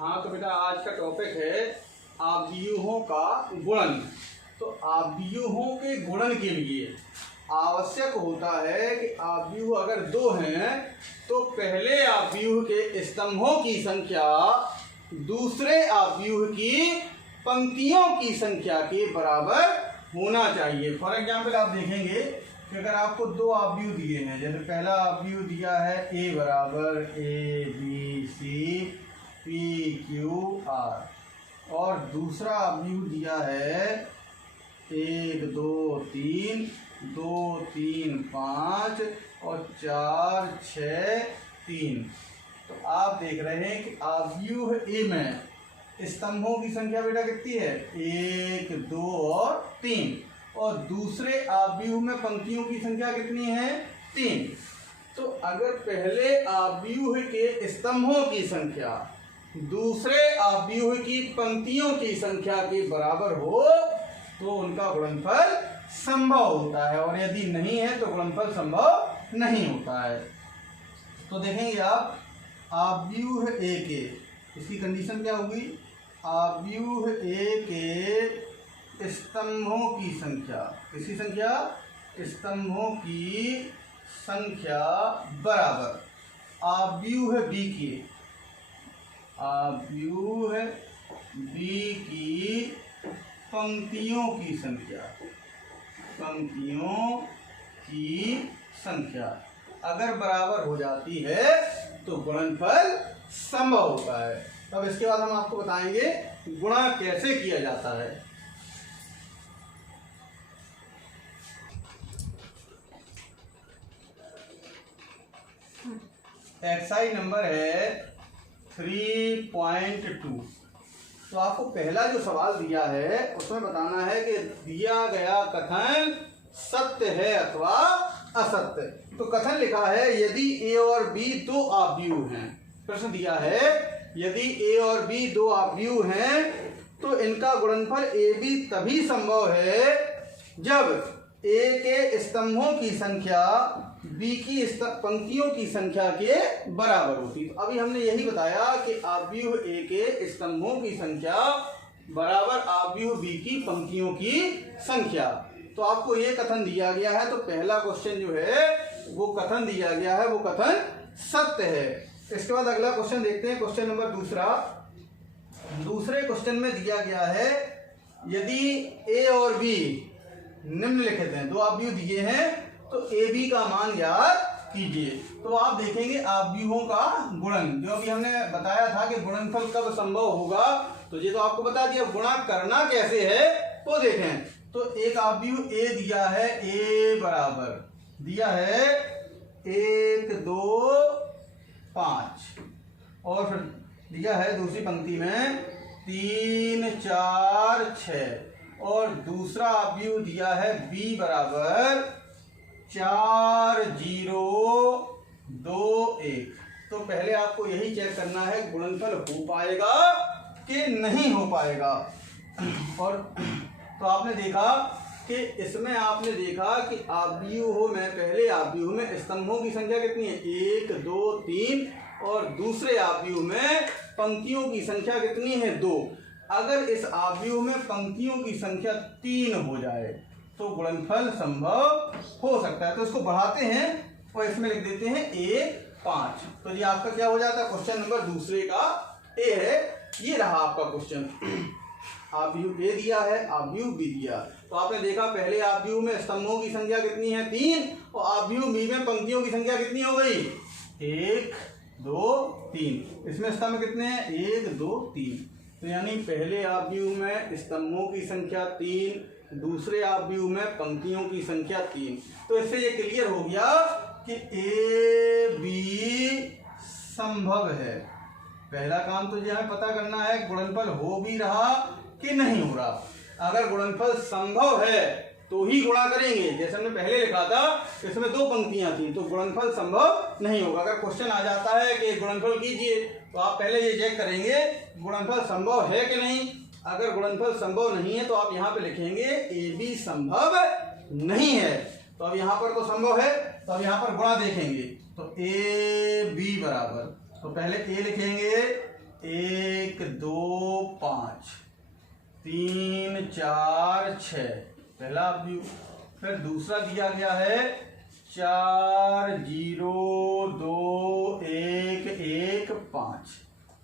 हाँ तो बेटा आज का टॉपिक है आव्यूहों का गुणन। तो आव्यूहों के गुणन के लिए आवश्यक होता है कि आव्यूह अगर दो हैं तो पहले आव्यूह के स्तंभों की संख्या दूसरे आव्यूह की पंक्तियों की संख्या के बराबर होना चाहिए। फॉर एग्जाम्पल आप देखेंगे कि अगर आपको दो आव्यूह दिए हैं, जैसे पहला आव्यूह दिया है ए बराबर A B C P Q R और दूसरा आव्यूह दिया है 1 2 3 2 3 5 और 4 6 3। तो आप देख रहे हैं कि आव्यूह ए में स्तंभों की संख्या बेटा कितनी है 1 2 और 3 और दूसरे आव्यूह में पंक्तियों की संख्या कितनी है 3। तो अगर पहले आव्यूह के स्तंभों की संख्या दूसरे आव्यूह की पंक्तियों की संख्या के बराबर हो तो उनका गुणनफल संभव होता है, और यदि नहीं है तो गुणनफल संभव नहीं होता है। तो देखेंगे आप आव्यूह ए के, इसकी कंडीशन क्या होगी, आव्यूह ए के स्तंभों की संख्या, किसकी संख्या, स्तंभों की संख्या बराबर आव्यूह बी की, आव्यूह बी की पंक्तियों की संख्या, पंक्तियों की संख्या अगर बराबर हो जाती है तो गुणनफल संभव होता है। अब इसके बाद हम आपको बताएंगे गुणा कैसे किया जाता है। एक्सरसाइज नंबर है 3.2। तो आपको पहला जो सवाल दिया है उसमें बताना है कि दिया गया कथन सत्य है अथवा असत्य। तो कथन लिखा है यदि ए और बी दो आव्यूह हैं, प्रश्न दिया है यदि ए और बी दो आव्यूह हैं तो इनका गुणनफल ए बी तभी संभव है जब ए के स्तंभों की संख्या बी की पंक्तियों की संख्या के बराबर होती। तो अभी हमने यही बताया कि आव्यूह ए के स्तंभों की संख्या बराबर आव्यूह बी की पंक्तियों की संख्या। तो आपको ये कथन दिया गया है, तो पहला क्वेश्चन जो है वो कथन दिया गया है वो कथन सत्य है। इसके बाद अगला क्वेश्चन देखते हैं, क्वेश्चन नंबर दूसरा। दूसरे क्वेश्चन में दिया गया है यदि ए और बी निम्नलिखित हैं, दो आव्यूह दिए हैं तो ए बी का मान ज्ञात कीजिए। तो आप देखेंगे आव्यूहों का गुणन, जो अभी हमने बताया था कि गुणनफल कब संभव होगा, तो ये तो आपको बता दिया। गुणा करना कैसे है वो देखें। तो एक आव्यूह ए दिया है, ए बराबर दिया है 1 2 5 और फिर दिया है दूसरी पंक्ति में 3 4 6 और दूसरा आव्यूह दिया है बी बराबर 4 0 2 1। तो पहले आपको यही चेक करना है गुणनफल हो पाएगा कि नहीं हो पाएगा। और तो आपने देखा कि इसमें आपने देखा कि आव्यूहों में पहले आव्यूह में स्तंभों की संख्या कितनी है 1 2 3 और दूसरे आव्यूह में पंक्तियों की संख्या कितनी है 2। अगर इस आव्यूह में पंक्तियों की संख्या 3 हो जाए तो गुणनफल संभव हो सकता है। तो इसको बढ़ाते हैं और इसमें लिख देते हैं ए 5। तो ये आपका क्या हो जाता है, क्वेश्चन नंबर दूसरे का ए है। ये रहा आपका क्वेश्चन। आव्यूह ए दिया है, आव्यूह बी दिया। तो आपने देखा पहले आव्यूह में स्तंभों की संख्या कितनी है 3 और आव्यूह बी में पंक्तियों की संख्या कितनी हो गई 1 2 3। इसमें स्तंभ कितने हैं 1 2 3। तो यानी पहले आव्यूह में स्तंभों की संख्या 3, दूसरे आव्यूह में पंक्तियों की संख्या 3। तो इससे ये क्लियर हो गया कि ए बी संभव है। पहला काम तो जो है पता करना है गुणनफल हो भी रहा कि नहीं हो रहा। अगर गुणनफल संभव है तो ही गुणा करेंगे, जैसे हमने पहले लिखा था इसमें दो पंक्तियां थी तो गुणनफल संभव नहीं होगा। अगर क्वेश्चन आ जाता है कि गुणनफल कीजिए तो आप पहले ये चेक करेंगे गुणनफल संभव है कि नहीं। अगर गुणनफल संभव नहीं है तो आप यहाँ पे लिखेंगे ए बी संभव नहीं है। तो अब यहाँ पर तो संभव है, तो अब यहाँ पर गुणा देखेंगे तो ए बी बराबर, तो पहले ए लिखेंगे 1 2 5 3 4 6 पहला अवयव। फिर दूसरा दिया गया है 4 0 2 1 1 5।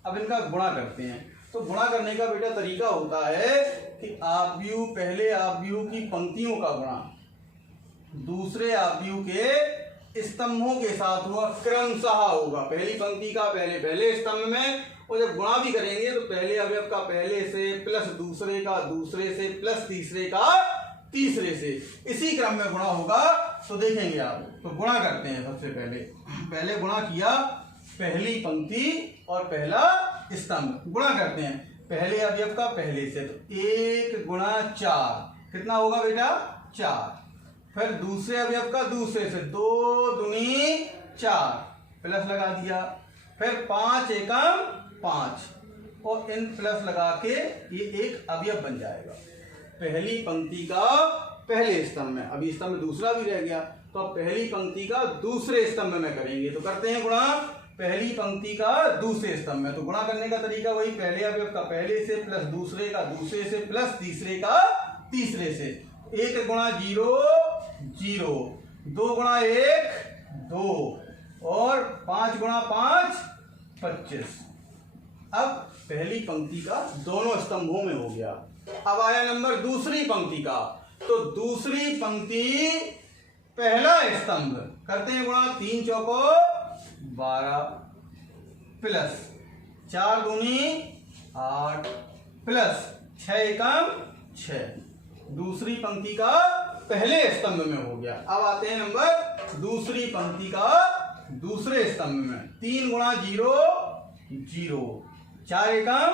अब इनका गुणा करते हैं। तो गुणा करने का बेटा तरीका होता है कि अवयव, पहले अवयव की पंक्तियों का गुणा दूसरे अवयव के स्तंभों के साथ हुआ क्रमशः होगा। पहली पंक्ति का पहले स्तंभ में, और जब गुणा भी करेंगे तो पहले अवयव का पहले से प्लस दूसरे का दूसरे से प्लस तीसरे का तीसरे से, इसी क्रम में गुणा होगा। तो देखेंगे आप, तो गुणा करते हैं। सबसे पहले गुणा किया पहली पंक्ति और पहला स्तंभ, गुणा करते हैं पहले अवयव का पहले से। तो 1 गुणा 4 कितना होगा बेटा? 4। फिर दूसरे अवयव का दूसरे से 2 दूनी 4 प्लस लगा दिया। फिर 5 एकम 5 और इन प्लस लगा के ये एक अवयव बन जाएगा। पहली पंक्ति का पहले स्तंभ में, अभी स्तंभ दूसरा भी रह गया, तो अब पहली पंक्ति का दूसरे स्तंभ में करेंगे। तो करते हैं गुणा पहली पंक्ति का दूसरे स्तंभ में। तो गुणा करने का तरीका वही, पहले अवयव का पहले से प्लस दूसरे का दूसरे से प्लस तीसरे का तीसरे से। 1 गुणा 0 0, 2 गुणा 1 2 और 5 गुणा 5 25। अब पहली पंक्ति का दोनों स्तंभों में हो गया। अब आया नंबर दूसरी पंक्ति का। तो दूसरी पंक्ति पहला स्तंभ करते हैं गुणा, 3 चौको 12 प्लस 4 दूनी 8 प्लस 6 एकम 6। दूसरी पंक्ति का पहले स्तंभ में हो गया। अब आते हैं नंबर दूसरी पंक्ति का दूसरे स्तंभ में। 3 गुणा 0 0, 4 एकम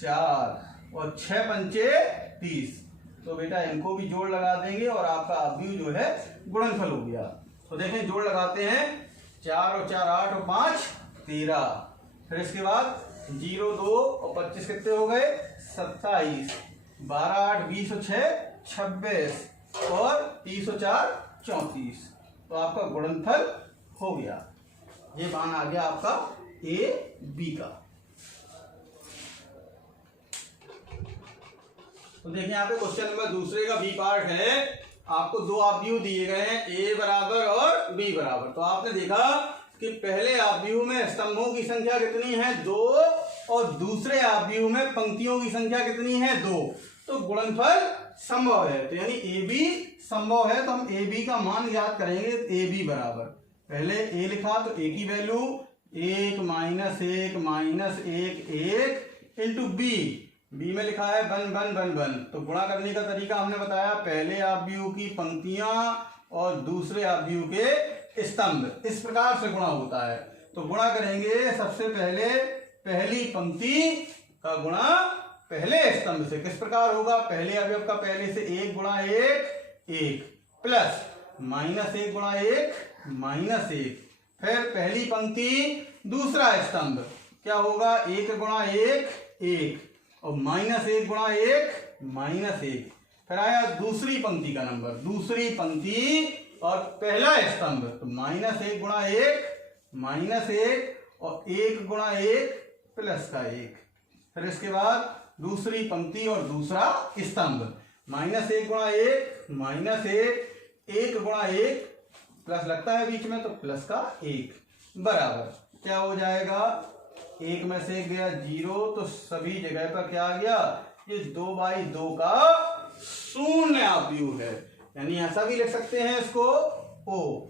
4 और 6 पंचे 30। तो बेटा इनको भी जोड़ लगा देंगे और आपका अवयव जो है गुणनफल हो गया। तो देखें जोड़ लगाते हैं, 4 और 4 8 और 5 13। फिर इसके बाद 0 2 और 25 कितने हो गए? 27। 12 8 20 और 6 26 और 30 और 4 34। तो आपका गुणनफल हो गया। ये मान आ गया आपका ए बी का। तो देखिए यहाँ पे क्वेश्चन नंबर दूसरे का बी पार्ट है। आपको दो अवयव दिए गए हैं, ए बराबर और बी बराबर। तो आपने देखा कि पहले अवयव में स्तंभों की संख्या कितनी है? 2 और दूसरे अवयव में पंक्तियों की संख्या कितनी है? 2। तो गुणनफल संभव है, तो यानी ए बी संभव है। तो हम ए बी का मान याद करेंगे। ए बी बराबर, पहले ए लिखा तो ए की value 1 minus 1 minus 1 1 into B, B में लिखा है 1 1 1 1। तो गुणा करने का तरीका हमने बताया, पहले अवयव की पंक्तियां और दूसरे अवयव के स्तंभ, इस प्रकार से गुणा होता है। तो गुणा करेंगे सबसे पहले पहली पंक्ति का गुणा पहले स्तंभ से। किस प्रकार होगा? पहले अवयव का पहले से 1 गुणा 1 1 प्लस माइनस 1 गुणा 1 माइनस 1। फिर पहली पंक्ति दूसरा स्तंभ क्या होगा? 1 गुणा 1 1 और माइनस 1 गुणा 1 माइनस 1। फिर आया दूसरी पंक्ति का नंबर, दूसरी पंक्ति और पहला स्तंभ, तो माइनस 1 गुणा 1 माइनस 1 और 1 गुणा 1 प्लस का 1। फिर इसके बाद दूसरी पंक्ति और दूसरा स्तंभ, माइनस 1 गुणा 1 माइनस 1 1 गुणा 1 प्लस लगता है बीच में तो प्लस का 1 बराबर क्या हो जाएगा? 1 में से गया 0, तो सभी जगह पर क्या आ गया? ये 2/2 का शून्य अवयव है। यानी ऐसा भी लिख सकते हैं इसको, ओ